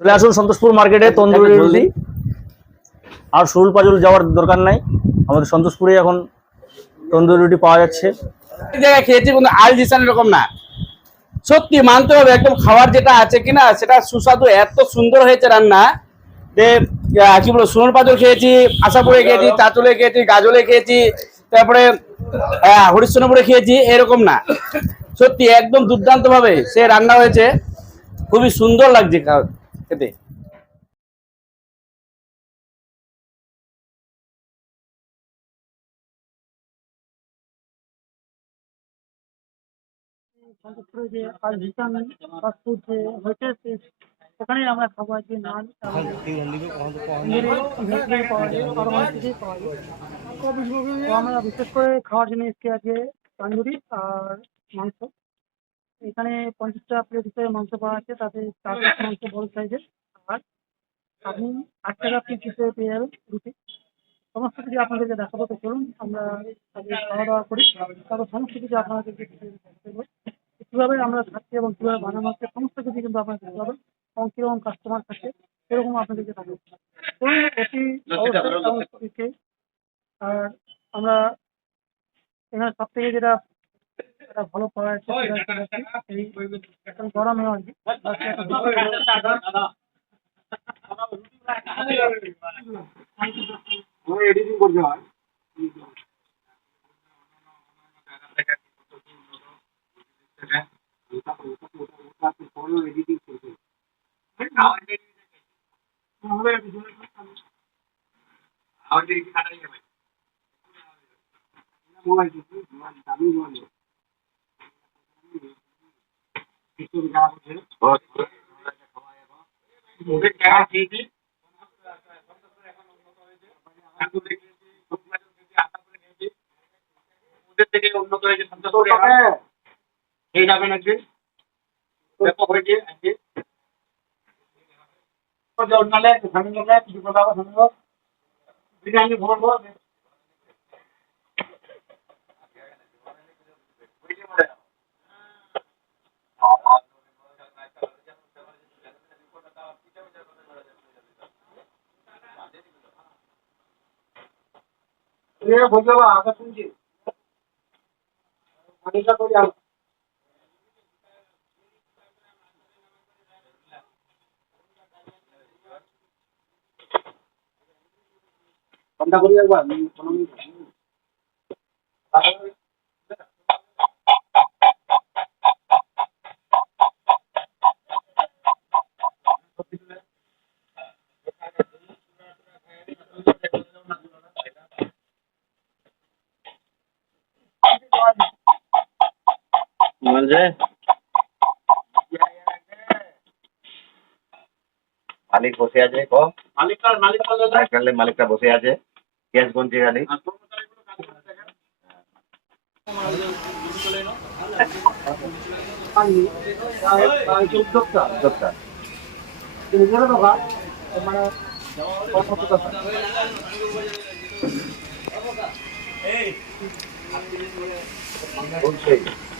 চলে আসুন সন্তোষপুর মার্কেটে তন্দুরি রুটি। আর সুরুল পাজুল যাওয়ার দরকার নাই। আমাদের সন্তোষপুরে এখন তন্দুরি রুটি পাওয়া যাচ্ছে। জায়গায় খেয়েছি কিন্তু আলজিসান এরকম না। সত্যি মানতে হবে একদম খাবার যেটা আছে কিনা সেটা সুস্বাদু এত সুন্দর হয়েছে রান্না। যে কি বলব সোনর পাথর খেয়েছি আশাপুরে খেয়েছি চাঁচলে খেয়েছি গাজলে খেয়েছি তারপরে আহ, হরিশ্চন্দ্রপুরে খেয়েছি এরকম না। সত্যি একদম দুর্দান্ত ভাবে সে রান্না হয়েছে। খুবই সুন্দর লাগছে খেতে সেখানেই আমরা খাব আজকে নান আমরা বিশেষ করে খাওয়ার জন্য এসেছি আজকে তান্দুরি আর মাংস। এখানে পঞ্চাশটা প্লেট হিসেবে মাংস পাওয়া আছে তাতে চার পিস মাংস বড় সাইজের আর আপনি আট টাকা পিস হিসেবে পেয়ে যাবেন রুটি। সমস্ত কিছু আপনাদেরকে দেখাবো তো চলুন আমরা আগে খাওয়া দাওয়া করি। তারপর সমস্ত কিছু আপনাদেরকে কীভাবে আমরা খাচ্ছি এবং কীভাবে বানানো হচ্ছে সমস্ত কিছু কিন্তু আপনাদের দেখতে হবে এবং কীরকম কাস্টমার থাকে সেরকম আপনাদেরকে দেখাবো। চলুন অতি অবশ্যই। আর আমরা এখানে সব থেকে যেটা একটা ভালো পাওয়া যাচ্ছে সেটা হচ্ছে দেখছি, এই এখন গরমে আর কি আজকে একটা দুপুরে মালিক বসে আছে ক সাইকেলের মালিকটা বসে আছে গ্যাস গুনছে খালি চোদ্দটা। বলছেই। হ্যাঁ, হ্যাঁ, হ্যাঁ। দেখবি। রোল হচ্ছে তো এমনি রুটি রোল নেই রুটি বানানো রাখা যায় ওই নেই। এটা হচ্ছে আজকে একটু লাচ্ছা লাগা রাস্তাটা আমার করে দিলে। এই চিকেনের রাস্তাটা আমার একটা সেট লাগে না মিষ্টি মিষ্টি করে একটা রুটি এটা মাংস মানে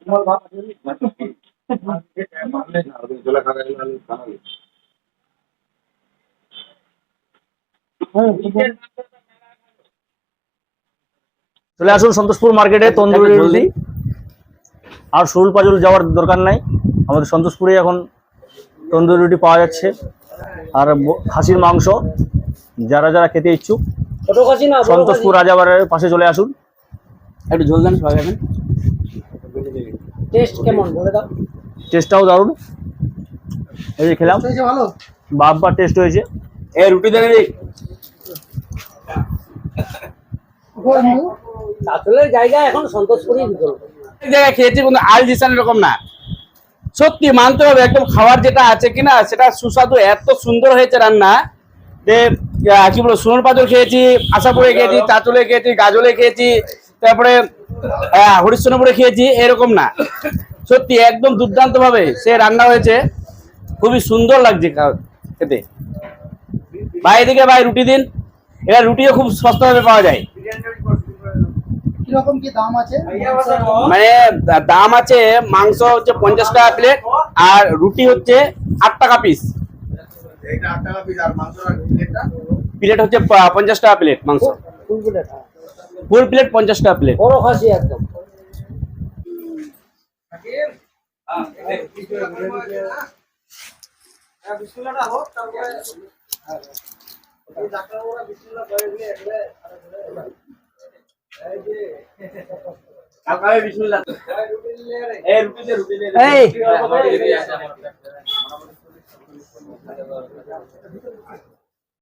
তোমার ভাত আছে? চলে খাওয়া গেলে আমি খাওয়াবো। হ্যাঁ চলে আসুন সন্তোষপুর মার্কেটে তন্দুরি রুটি আর সুরুল পাজুল যাওয়ার দরকার নাই। আমাদের সন্তোষপুরে এখন তন্দুরি রুটি পাওয়া যাচ্ছে। আর খাসির মাংস যারা যারা খেতে ইচ্ছুক সন্তোষপুর রাজাবাড়ের পাশে চলে আসুন। একটু ঝোল দেন সবাই খাবেন। টেস্ট কেমন? বলে দাও। টেস্টটাও দারুণ। এই যে খেলাম। ভালো? বাম্পার টেস্ট হয়েছে। এই রুটি দেন জায়গা এখন সন্তোষপুরই বিকল্প। জায়গায় খেয়েছি কিন্তু আল জিসান এরকম না। সত্যি মানতে হবে, একদম খাবার যেটা আছে কিনা, সেটা সুস্বাদু, এত সুন্দর হয়েছে রান্না। যে কি বলব সুনন পাথর খেয়েছি, আশাপুরে খেয়েছি, চাঁচলে খেয়েছি, গাজলে খেয়েছি, তারপরে হরিশ্চন্দ্রপুরে খেয়েছি, এরকম না। সত্যি একদম দুর্দান্ত ভাবে সে রান্না হয়েছে। খুবই সুন্দর লাগছে খেতে। ভাই, এদিকে ভাই, রুটি দিন। এরা রুটিও খুব সস্তাভাবে পাওয়া যায়। কীরকম কি দাম আছে? মানে দাম আছে মাংস হচ্ছে পঞ্চাশ টাকা প্লেট আর রুটি হচ্ছে আট টাকা পিস প্লেট হচ্ছে পঞ্চাশ টাকা প্লেট মাংস। ফুল প্লেট পঞ্চাশ টাকা প্লেট বড় খাসি একদম। এই